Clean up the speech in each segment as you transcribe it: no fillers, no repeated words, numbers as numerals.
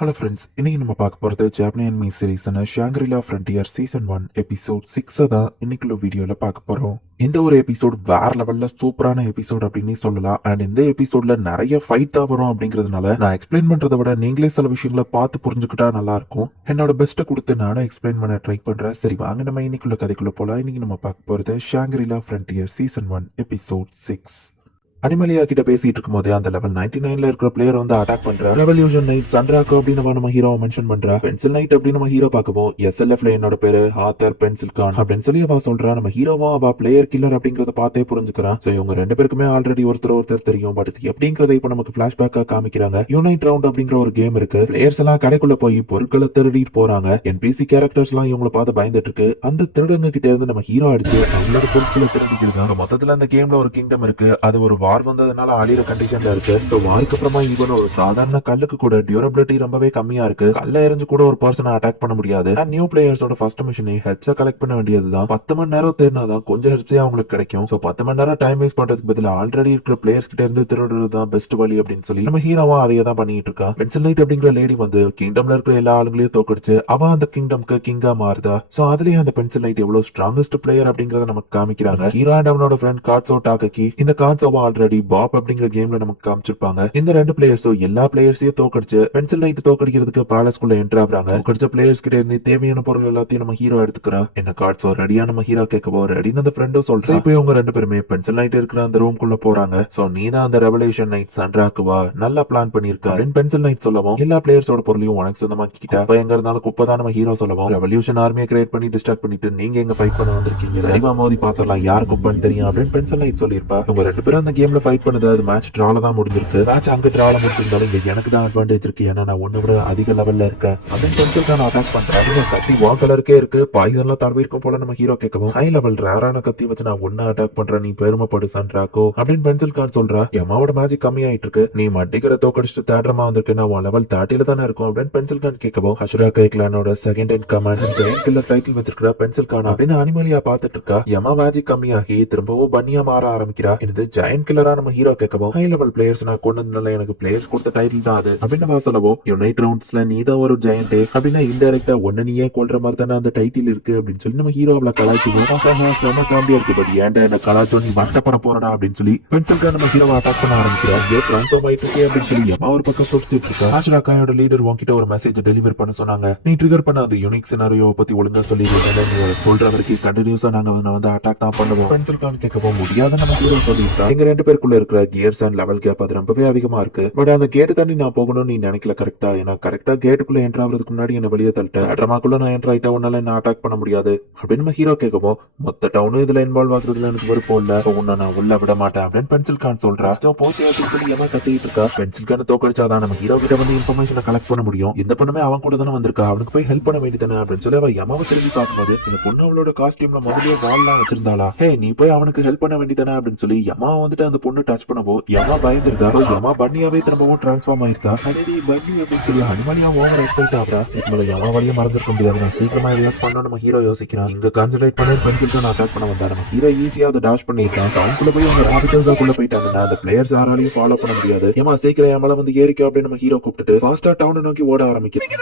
Hello friends, இன்னைக்கு நம்ம பார்க்க போகிறது ஜாப்பனி அனிமி சீரீஸான ஷாங்க்ரிலா ஃப்ரண்டியர் சீசன் 1 எபிசோட் 6 தான் இன்னைக்குள்ள வீடியோவில் பார்க்க போகிறோம். இந்த ஒரு எபிசோட் வேற லெவலில் சூப்பரான எபிசோட் அப்படின்னு சொல்லலாம். அண்ட் இந்த எபிசோட்ல நிறைய ஃபைட் தான் வரும் அப்படிங்கிறதுனால நான் எக்ஸ்பிளைன் பண்ணுறதை விட நீங்களே சில விஷயங்களை பார்த்து புரிஞ்சுக்கிட்டா நல்லா இருக்கும். என்னோட பெஸ்ட்டை கொடுத்து நானும் எக்ஸ்பிளைன் பண்ண ட்ரை பண்ணுறேன். சரி வாங்க நம்ம இன்னைக்குள்ள கதைக்குள்ள போகலாம். இன்னைக்கு நம்ம பார்க்க போகிறது ஷாங்க்ரிலா ஃப்ரண்டியர் சீசன் 1 எபிசோட் 6. அனிமலியா கிட்ட பேசிட்டு இருக்கும் போதே அந்த லெவல் 99ல இருக்கிற பிளேயர் வந்து அட்டாக் பண்ற. ரெவல்யூஷன் நைட் சன்ராக்கோ அப்படின்னு நம்ம ஹீரோவை மென்ஷன் பண்றா. பென்சில் நைட் அப்படின்னு நம்ம ஹீரோ பார்க்கவும் SLFல என்னோட பேரு ஆத்தர் பென்சில் கான் அப்படின்னு சொல்லி அவ சொல்றா. நம்ம ஹீரோவா அவ பிளேயர் கில்லர் அப்படிங்கறத பார்த்தே புரிஞ்சுக்கிறான். சோ இவங்க ரெண்டு பேருக்குமே ஆல்ரெடி ஒருத்தர் தெரியும். பட் இது எப்படிங்கறத இப்ப நமக்கு பிளாஷ்பேக்கா காமிக்கிறாங்க. யூனைட் ரவுண்ட் அப்படிங்கிற ஒரு கேம் இருக்கு. பிளேயர்ஸ் எல்லாம் கடைக்குள்ள போய் பொருட்களை திருடிட்டு போறாங்க. NPC கேரக்டர்ஸ் எல்லாம் இவங்களை பார்த்து பயந்துட்டு இருக்கு. அந்த திருடங்க கிட்ட இருந்து நம்ம ஹீரோ அடிச்சு அவங்களோட பொருட்களை திருடிக்கிறது. மொத்தத்துல அந்த கேம்ல ஒரு கிங்டம் இருக்கு. அது ஒரு வார் வந்ததுனால அழியிற கண்டிஷன்ல இருக்கு. சோ வாருக்கு அப்புறமா ஈவன் ஒரு சாதாரண கல்லுக்கு கூட டியூரபிலிட்டி ரொம்பவே கம்மியா இருக்கு. கல்ல எரிஞ்சு கூட ஒரு பர்சனை அட்டாக் பண்ண முடியாது. நியூ பிளேயர்ஸோட ஃபர்ஸ்ட் மிஷன் ஹெட்ஸை கலெக்ட் பண்ண வேண்டியதுதான். 10 மணி நேரம் தேடினாதான் கொஞ்சம் ஹெட்ஸே அவங்களுக்கு கிடைக்கும். சோ 10 மணி நேரம் டைம் வேஸ்ட் பண்றதுக்கு பதிலா ஆல்ரெடி இருக்கிற பிளேயர்ஸ் கிட்ட இருந்து திருடுறது தான் பெஸ்ட் வழி அப்படின்னு சொல்லி நம்ம ஹீரோவா அதையே தான் பண்ணிட்டு இருக்கா. பென்சில் நைட் அப்படிங்கிற லேடி வந்து கிங்டம்ல இருக்கிற எல்லா ஆளுங்களையும் தோக்கடிச்சு அவ அந்த கிங்டம்க்கு கிங்கா மாறுதா. சோ அதுலயும் அந்த பென்சில் நைட் எவ்வளவு ஸ்ட்ராங்கஸ்ட் பிளேயர் அப்படிங்கறத நமக்கு காமிக்கிறாங்க. ஹீரோ அண்ட் அவனோட ஃப்ரெண்ட் காட்ஸோ டாக்கி இந்த காட்ஸோவா ஆல்ரெடி பாப் அப்படிங்கிற கேம்ல நமக்கு காமிச்சிருப்பாங்க. இந்த ரெண்டு பிளேயர்ஸும் எல்லா பிளேயர்ஸையும் தோக்கடிச்சு பென்சில் நைட் தோக்கடிக்கிறதுக்கு பேலஸ்குள்ள என்டர் ஆகுறாங்க. தோக்கடிச்ச பிளேயர்ஸ் கிட்ட இருந்து தேவையான பொருள் எல்லாத்தையும் நம்ம ஹீரோ எடுத்துக்கிறான். என்ன காட்ஸோ ரெடியா நம்ம ஹீரோ கேட்கவோ ரெடின்னு அந்த ஃப்ரெண்டும் சொல்றேன். இப்போ இவங்க ரெண்டு பேருமே பென்சில் நைட் இருக்கிற அந்த ரூம் குள்ள போறாங்க. சோ நீ தான் அந்த ரெவலேஷன் நைட் சன்ராக்குவா நல்லா பிளான் பண்ணிருக்கா அப்படின்னு பென்சில் நைட் சொல்லவும் எல்லா பிளேயர்ஸோட பொருளையும் உனக்கு சொந்தமாக்கிட்டா. அப்ப எங்க இருந்தாலும் குப்பை தான் நம்ம ஹீரோ சொல்லவும் ரெவல்யூஷன் ஆர்மியை கிரியேட் பண்ணி டிஸ்ட்ராக்ட் பண்ணிட்டு நீங்க எங்க ஃபைட் பண்ண வந்திருக்கீங்க, சரிவா மோதி பாத்திரலாம் யார் குப்பைன்னு தெரியும் அப்படின்னு பென்சில் நைட் சொல்லிருப்பா. இவங்க ரெண்டு பேரும் அந்த கேம்ல ஃபைட் பண்ணது அது மேட்ச் டிரால தான் முடிஞ்சிருக்கு. மேட்ச் அங்க டிரால முடிச்சிருந்தாலும் இங்க எனக்கு தான் அட்வான்டேஜ் இருக்கு. ஏன்னா நான் ஒண்ணு விட அதிக லெவல்ல இருக்கேன் அப்படின்னு பென்சில் கான் அட்டாக் பண்றாங்க. கத்தி வா கலருக்கே இருக்கு. பாய்சன்லாம் தடவி இருக்கும் போல நம்ம ஹீரோ கேட்கவும் ஹை லெவல் ரேரான கத்தி வச்சு நான் ஒன்னு அட்டாக் பண்றேன், நீ பெருமைப்படு சன்ராக்கோ அப்படின்னு பென்சில் கான் சொல்றா. எம்மாவோட மேஜிக் கம்மியாயிட்டு இருக்கு, நீ மட்டிக்கிற தோக்கடிச்சு தேடுறமா வந்திருக்கு, நான் உன் லெவல் 30ல தானே இருக்கும் அப்படின்னு பென்சில் கான் கேட்கவும் ஹஷ்ராக்கா கிளானோட second in command giant killer title வச்சிருக்கிற பென்சில் கான் அப்படின்னு அனிமலியா பாத்துட்டு இருக்கா. எம்மா மேஜிக் கம்மியாகி திரும்பவும் பன்னியா மாற ஆரம்பிக்கிறா. இது ஜெயண்ட் கில்லரா நம்ம ஹீரோ கேட்கவும் ஹை லெவல் பிளேயர்ஸ் நான் கொண்டதுனால எனக்கு பிளேயர்ஸ் கொடுத்த டைட்டில் தான் அது அப்படின்னு சொல்லவும் யுனைட் ரவுண்ட்ஸ்ல நீ தான் ஒரு ஜெயண்ட் அப்படின்னா இன்டைரக்டா ஒன்னு நீயே கொல்ற மாதிரி தானே அந்த டைட்டில் இருக்கு அப்படின்னு சொல்லி நம்ம ஹீரோவில் கலாய்க்குவோம். செம காமெடியா இருக்கு. பட் ஏன்டா என்ன கலாய்ச்சோ நீ வருத்தப்பட போறடா அப்படின்னு சொல்லி பென்சில்கான் நம்ம ஹீரோவை அட்டாக் பண்ண ஆரம்பிக்கிறோம். டிரான்ஸ்ஃபார்ம் ஆயிட்டு இருக்கே அப்படின்னு சொல்லி அம்மா ஒரு பக்கம் சுத்திட்டு இருக்கா. ஆஷராக்காயோட லீடர் உன்கிட்ட ஒரு மெசேஜ் டெலிவர் பண்ண சொன்னாங்க. நீ ட்ரிகர் பண்ண அந்த யூனிக் சினாரியோ பத்தி ஒழுங்கா சொல்லி சொல்ற வரைக்கும் கண்டினியூஸா நாங்க வந்து அட்டாக் தான் பண்ணுவோம். பென்சில்கான் கேட்கவும் முடியாத நம்ம ஹீரோ சொல்லியிருக்கா. எங்க ரெண்டு பேருக்குள்ள இருக்கிற கியர்ஸ் அண்ட் லெவல் கேப் அது ரொம்பவே அதிகமா இருக்கு. பட் அந்த கேட்டு தாண்டி நான் போகணும்னு நீ நினைக்கல கரெக்டா. ஏன்னா கரெக்டா கேட்டுக்குள்ள என்டர் ஆகிறதுக்கு முன்னாடி என்ன வெளியே தள்ளிட்டேன். அட்ரமாக்குள்ள நான் என்டர் ஆயிட்டா உன்னால என்ன அட்டாக் பண்ண முடியாது அப்படின்னு நம்ம ஹீரோ கேட்கவும் மொத்த டவுனும் இதுல இன்வால்வ் ஆகுறதுல எனக்கு விருப்பம் இல்ல, உன்னை நான் உள்ள விட மாட்டேன் அப்படின்னு பென்சில் கான் சொல்றா. போச்சு சொல்லி ஏமா கத்திட்டு இருக்கா. பென்சில் கான் தோக்கடிச்சாதான் நம்ம ஹீரோ கிட்ட வந்து இன்ஃபர்மேஷனை கலெக்ட் பண்ண முடியும். இந்த பொண்ணுமே அவன் கூட தானே வந்திருக்கா, அவனுக்கு போய் ஹெல்ப் பண்ண வேண்டியதானே அப்படின்னு சொல்லி அவ யமாவை திரும்பி பார்க்கும்போது இந்த பொண்ணு அவளோட காஸ்டியூம்ல முதலே வால்லாம் வச்சிருந்தாளா. ஹே நீ போய் அவனுக்கு ஹெல்ப் பண்ண வேண்டியதானே அப்படின்னு சொல்லி யமா வந்துட்டு அந்த பொண்ணு டச் பண்ணவோ யமா பயந்துருதா. யமா பன்னியாவே திரும்பவும் டிரான்ஸ்ஃபார்ம் ஆயிருக்கா. அடே பன்னி அப்படின்னு சொல்லி அனிமலியா ஓவர் எக்ஸைட் ஆகுறா. இதுல யமா வழியா மறந்துருக்க முடியாது, நான் சீக்கிரமா ரியாக்ட் பண்ணணும் நம்ம ஹீரோ யோசிக்கிறான். இங்க கான்சென்ட்ரேட் பண்ண பென்சில் கான் அட்டாக் பண்ண வந்தா. நம்ம ஹீரோ ஈஸியா அதை டாஷ் பண்ணிருக்கான். டவுனுக்குள்ள போய் அவங்க ராபிட்டர்ஸாக்குள்ள போயிட்டாங்கன்னா அந்த பிளேயர்ஸ் யாராலையும் ஃபாலோ பண்ண முடியாது. ஏமா சீக்கிரம் என் மேல வந்து ஏறிக்கோ அப்படின்னு நம்ம ஹீரோ கூப்பிட்டு ஃபாஸ்டா டவுனை நோக்கி ஓட ஆரம்பிக்கிறேன்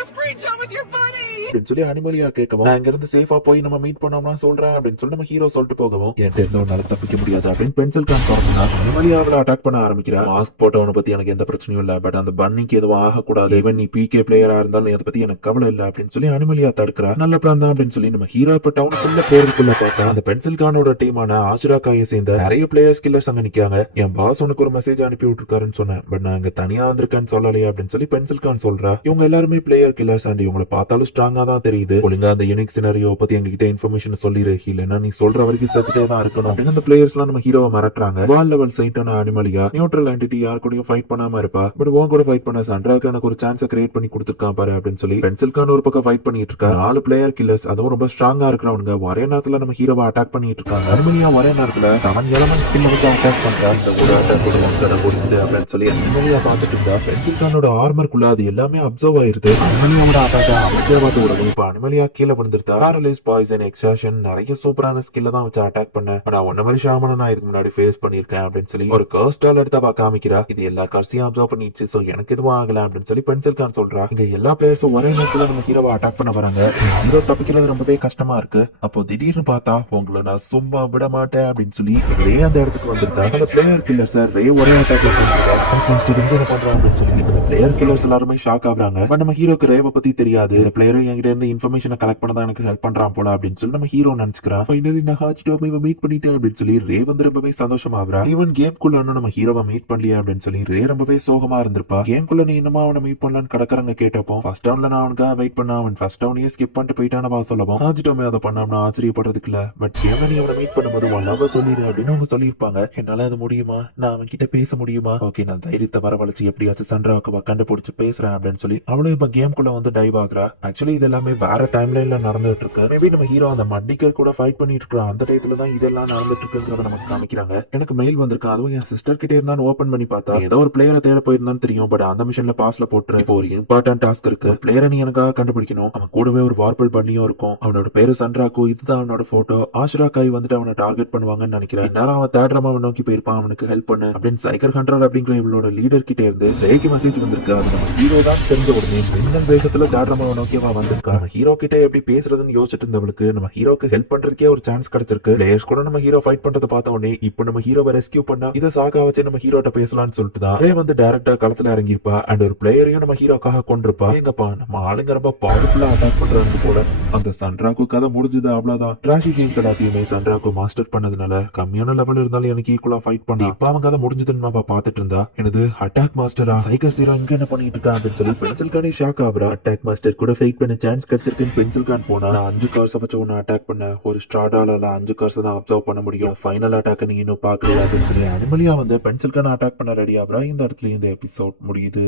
அப்படின்னு சொல்லி அனிமலியா கேட்கவும் நான் இங்க இருந்து சேஃபா போய் நம்ம மீட் பண்ணோம்னா சொல்றேன் அப்படின்னு சொல்லி நம்ம ஹீரோ சொல்லிட்டு போகவும் என்கிட்ட இருந்து ஒரு நாள் தப்பிக்க முடியாது அப்படின்னு பென்சில் கான் சொன்னா அனிமலியா அவளை அட்டாக் பண்ண ஆரம்பிக்கிறா. மாஸ்க் போட்டவனை பத்தி எனக்கு எந்த பிரச்சனையும் இல்ல, பட் அந்த பன்னிக்கு எதுவும் ஆகக்கூடாது. ஈவன் நீ PK பிளேயரா இருந்தாலும் அதை பத்தி எனக்கு கவலை இல்ல அப்படின்னு சொல்லி அனிமலியா தடுக்கிறா. நல்ல பிளான் தான் அப்படின்னு சொல்லி நம்ம ஹீரோ இப்ப டவுனுக்குள்ள போறதுக்குள்ள பார்த்தா அந்த பென்சில் கானோட டீமான ஆஷிராக்காயை சேர்ந்த நிறைய பிளேயர்ஸ் கில்லர்ஸ் அங்க நிக்காங்க. என் பாஸ் உனக்கு ஒரு மெசேஜ் அனுப்பி விட்டுருக்காருன்னு சொன்னேன், பட் நான் இங்க தனியா வந்திருக்கேன்னு சொல்லலையா அப்படின்னு சொல்லி பென்சில் கான் சொல்றா. இவங்க எல்லாருமே பிளேயர் கில்லர்ஸ் அண்ட் இவங்களை பார்த்தாலும் ஸ்ட்ராங்கா தான் தெரியுது. ஒழுங்கா அந்த யூனிக் சினாரியோ பத்தி எங்ககிட்ட இன்ஃபர்மேஷன் சொல்லிரு, இல்லன்னா நீ சொல்ற வரைக்கும் செத்துட்டே தான் இருக்கணும் அப்படின்னு அந்த பிளேயர்ஸ் எல்லாம் நம்ம ஹீரோவை மிரட்டுறாங்க. வால் லெவல் சைட்டான அனிமலியா நியூட்ரல் ஆன்டிட்டி யார் கூடயும் ஃபைட் பண்ணாம இருப்பா. பட் உன் கூட ஃபைட் பண்ண சன்ராக்கு எனக்கு ஒரு சான்ஸை கிரியேட் பண்ணி கொடுத்துருக்கான் பாரு அப்படின்னு சொல்லி பென்சில் கான் ஒரு பக்கம் ஃபைட் பண்ணிட்டு இருக்கா. 4 பிளேயர் கில்லர்ஸ் அதுவும் ரொம்ப ஸ்ட்ராங்கா இருக்கிறவங்க ஒரே நேரத்துல நம்ம ஹீரோவை அட்டாக் பண்ணிட்டு இருக்காங்க. அனிமலியா ஒரே நேரத்துல 7 எலமெண்ட் ஸ்கில்ல வச்சு அட்டாக் பண்றா. இந்த ஒரு அட்டாக் ஓடிக்குது அப்படின்னு சொல்லி அனிமலியா பார்த்துட்டு இருந்தா. பென்சில் கானோட ஆர்மருக்குள்ள அது எல்லாமே அப்சர்வ் ஆயிருது. அனிமலியாவோட அட்டாக் அப்படியே பார்த்து உடனே இப்ப அனிமலியா கீழே விழுந்துருத்தா. பேரலைஸ், பாய்சன், எக்ஸாஷன் நிறைய சூப்பரான ஸ்கில்ல தான் வச்சு அட்டாக் பண்ண. ஆனா உன்ன மாதிரி ஷாமனை நான் இதுக்கு முன்னாடி ஃபேஸ் பண்ணிருக்கேன் அப்படின்னு சொல்லி ஒரு கர்ஸ்டால் எடுத்தா காமிக்கிறா. இது எல்லா கர்ஸையும் அப்சர்வ் பண்ணிடுச்சு. சோ எனக்கு எதுவும் ஆகல அப்படின்னு சொல்லி பென்சில் கான் சொல்றா. இங்க எல்லா பிளேயர்ஸும் ஒரே நேரத்துல நம்ம ஹீரோவை அட்டாக் பண்ண வராங்க. ஹீரோ தப்பிக்கிறது ரொம்பவே கஷ்டமா இருக்கு. அப்போ திடீர்னு பார்த்தா உங்களை நான் சும்மா விட மாட்டேன் அப்படின்னு சொல்லி ரே அந்த இடத்துக்கு வந்திருந்தாங்க. அந்த பிளேயர் கில்லர் சார் ரே ஒரே அட்டாக்ல என்ன பண்றான் அப்படின்னு சொல்லி இந்த பிளேயர் கில்லர்ஸ் எல்லாருமே ஷாக் ஆகுறாங்க. பட் நம்ம ஹீரோக்கு ரேவை பத்தி தெரியாது. இந்த பிளேயரும் என்கிட்ட இருந்து இன்ஃபர்மேஷனை கலெக்ட் பண்ண தான் எனக்கு ஹெல்ப் பண்றான் போல அப்படின்னு சொல்லி நம்ம ஹீரோ நினைச்சுக்கிறான். ஃபைனலி நான் ஹாச்சிடோமை மீட் பண்ணிட்டேன் அப்படின்னு சொல்லி ரே வந்து ரொம்பவே சந்தோஷமாகறா. ஈவன் கேம் குள்ள நம்ம ஹீரோவை மீட் பண்ணலையா அப்படின்னு சொல்லி ரே ரொம்பவே சோகமா இருந்திருப்பா. கேம் குள்ள நீ இன்னுமா அவனை மீட் பண்ணலான்னு கடற்கறங்க கேட்டப்போ ஃபர்ஸ்ட் டவுன்ல நான் அவனுக்காக வெயிட் பண்ண அவன் ஃபர்ஸ்ட் டவுனையே ஸ்கிப் பண்ணிட்டு போயிட்டானவா சொல்லவும் ஹாச்சிடோமே அதை பண்ணாம ஆச்சரியப்படுறதுக்கு இல்ல. பட் கேம்ல நீ அவனை மீட் பண்ணும்போது ஒன் லவ் சொல்லிடு அப்படின்னு அவங்க சொல்லியிருப்பாங்க. என்னால அது முடியுமா? நான் அவன் கிட்ட பேச முடியுமா? ஓகே, நான் தைரியத்தை வரவழைச்சு எப்படியாச்சும் சன்ராவை கண்டுபிடிச்சு பேசுறேன் அப்படின்னு சொல்லி அவளும் இப்ப கேம் குள்ள வந்து டைவ் ஆகுறா. ஆக்சுவலி இது எல்லாமே வேற டைம் லைன்ல நடந்துட்டு இருக்கு. மேபி நம்ம ஹீரோ அந்த மட்டிக்கர் கூட ஃபைட் பண்ணிட்டு இருக்கிற அந்த டயத்துல தான் இதெல்லாம் நடந்துட்டு இருக்குங்கிறத நமக்கு காமிக்கிறாங்க. எனக்கு மெயில் வந்திருக்கு. அதுவும் என் சிஸ்டர் கிட்ட இருந்தான்னு ஓபன் பண்ணி பார்த்தா ஏதோ ஒரு பிளேயரை தேட போயிருந்தான்னு தெரியும். பட் அந்த மிஷன்ல பாஸ்ல போட்டு இப்போ ஒரு இம்பார்ட்டன்ட் டாஸ்க் இருக்கு. பிளேயரை நீ எனக்காக கண்டுபிடிக்கணும். அவன் கூடவே ஒரு வார்பல் பண்ணியும் இருக்கும். அவனோட பேரு சன்ராக்கு. இதுதான் அவனோட போட்டோ. ஆஷ்ரா காய் வந்துட்டு அவனை டார்கெட் பண்ணுவாங்கன்னு நினைக்கிறேன். நேரம் அவன் தேடுறமாவை நோக்கி போயிருப்பான். அவனுக்கு ஹெல்ப் பண்ணு அப்படின்னு சைக்கர் ஹண்ட்ரட் அப்படிங்கிற இவளோட லீடர் கிட்ட இருந்து ரேக்கு மெசேஜ் வந்திருக்கு. அது நம்ம ஹீரோ தான் தெரிஞ்ச உடனே மின்னல் வேகத்துல தேடுறமாவை நோக்கி அவன் வந்திருக்கா. நம்ம ஹீரோ கிட்ட எப்படி பேசுறதுன்னு யோசிச்சுட்டு இருந்தவளுக்கு நம்ம ஹீரோக்கு ஹெல்ப் பண்றதுக்கே ஒரு சான்ஸ் கிடைச்சிருக்கு. பிளேயர்ஸ் கூட நம்ம ஹீரோ ஃபைட் பண்றதை பார்த்த உடனே இப்போ நம்ம ஹீரோவை ரெஸ்கியூ பண்ணா இதை சாக்கா வச்சு நம்ம ஹீரோட்ட பேசலாம்னு சொல்லிட்டு தான் ரே வந்து டைரக்டா களத்துல இறங்கிருப்பா. அண்ட் ஒரு பிளேயரையும் நம்ம ஹீரோக்காக கொண்டிருப்பா. எங்கப்பா நம்ம ஆளுங்க ரொம்ப பவர்ஃபுல்லா அட்டாக் பண்றாங்க போல. அந்த சன்ராக்கு கதை முடிஞ்சது அவ்வளவுதான். டிராஷி கேம்ஸ் எல்லாத்தையுமே சன்ராக்கு மாஸ்டர் பண்ணதுனால கம்மியான லெவல் இருந்தாலும் எனக்கு ஈக்குவலா ஃபைட் பண்ணி இப்ப அவங்க கதை முடிஞ்சதுன்னு பாத்துட்டு இருந்தா. எனது அட்டாக் மாஸ்டரா சைக்கர் சீரோ இங்க என்ன பண்ணிட்டு இருக்கா அப்படின்னு சொல்லி பென்சில் கானே ஷாக் ஆகுறா. அட்டாக் மாஸ்டர் கூட ஃபைட் பண்ண சான்ஸ் கிடைச்சிருக்குன்னு பென்சில் கான் போனா நான் 5 கார்ஸ் வச்சு ஒன்னு அட்டாக் பண்ண ஒரு ஸ்ட்ராடால 5 கார்ஸ் தான் அப்சர்வ் பண்ண முடியும். ஃபைனல் அட்டாக் நீங்க இன்னும் பாக்கலையா அப்படின்னு சொல்லி அனிமலியா வந்து பென்சில் கான் அட்டாக் பண்ண ரெடி ஆகுறா. இந்த இடத்துல இந்த எபிசோட் முடியுது.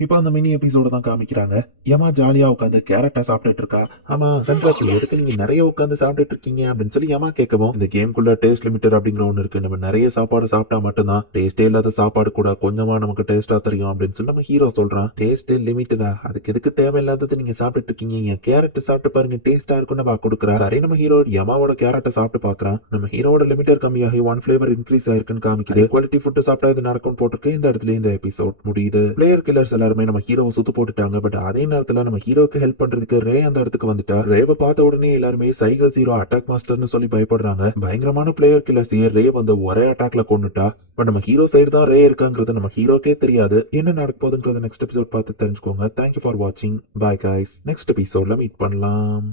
இப்போ அந்த மினி எபிசோட தான் காமிக்கிறாங்க. யமா ஜாலியா உட்காந்து கேரட்டா சாப்பிட்டுட்டு இருக்கா. ஆமா சன்ராக்கு எதுக்கு நீங்க நிறைய உட்காந்து சாப்பிட்டுட்டு இருக்கீங்க அப்படின்னு சொல்லி யமா கேட்கவும் இந்த கேம்குள்ள டேஸ்ட் லிமிட்டர் அப்படிங்கிற ஒன்று இருக்கு. நம்ம நிறைய சாப்பாடு சாப்பிட்டா மட்டும்தான் டேஸ்டே இல்லாத சாப்பாடு கூட கொஞ்சமா நமக்கு டேஸ்டா தெரியும் அப்படின்னு சொல்லி நம்ம ஹீரோ சொல்றான். டேஸ்ட் லிமிட்டடா? அதுக்கு எதுக்கு தேவையில்லாதது நீங்க சாப்பிட்டுட்டு இருக்கீங்க? என் கேரட் சாப்பிட்டு பாருங்க டேஸ்டா இருக்குன்னு கொடுக்குறா. சரி நம்ம ஹீரோ யமாவோட கேரட்டை சாப்பிட்டு பாக்குறான். நம்ம ஹீரோட லிமிட்டர் கம்மியாகி 1 ஃபிளேவர் இன்க்ரீஸ் ஆயிருக்குன்னு காமிக்குது. குவாலிட்டி ஃபுட் சாப்பிட்டா இது நடக்கும்னு போட்டிருக்கு. இந்த இடத்துல இந்த எபிசோட் முடியுது. பிளேயர் கில்லர்ஸ் எல்லாருமே நம்ம ஹீரோவை சுத்து போட்டுட்டாங்க. பட் அதே நேரத்துல நம்ம ஹீரோக்கு ஹெல்ப் பண்றதுக்கு ரே அந்த இடத்துக்கு வந்துட்டா. ரேவை பார்த்த உடனே எல்லாருமே சைகர் ஜீரோ அட்டாக் மாஸ்டர்னு சொல்லி பயப்படுறாங்க. பயங்கரமான பிளேயர் கில்லர்ஸையே ரே வந்து ஒரே அட்டாக்ல கொண்டுட்டா. பட் நம்ம ஹீரோ சைடு தான் ரே இருக்காங்கிறது நம்ம ஹீரோக்கே தெரியாது. என்ன நடக்க போகுதுங்கிறத நெக்ஸ்ட் எபிசோட் பார்த்து தெரிஞ்சுக்கோங்க. தேங்க்யூ ஃபார் வாட்சிங். Bye guys. நெக்ஸ்ட் எபிசோட்ல மீட் பண்ணலாம்.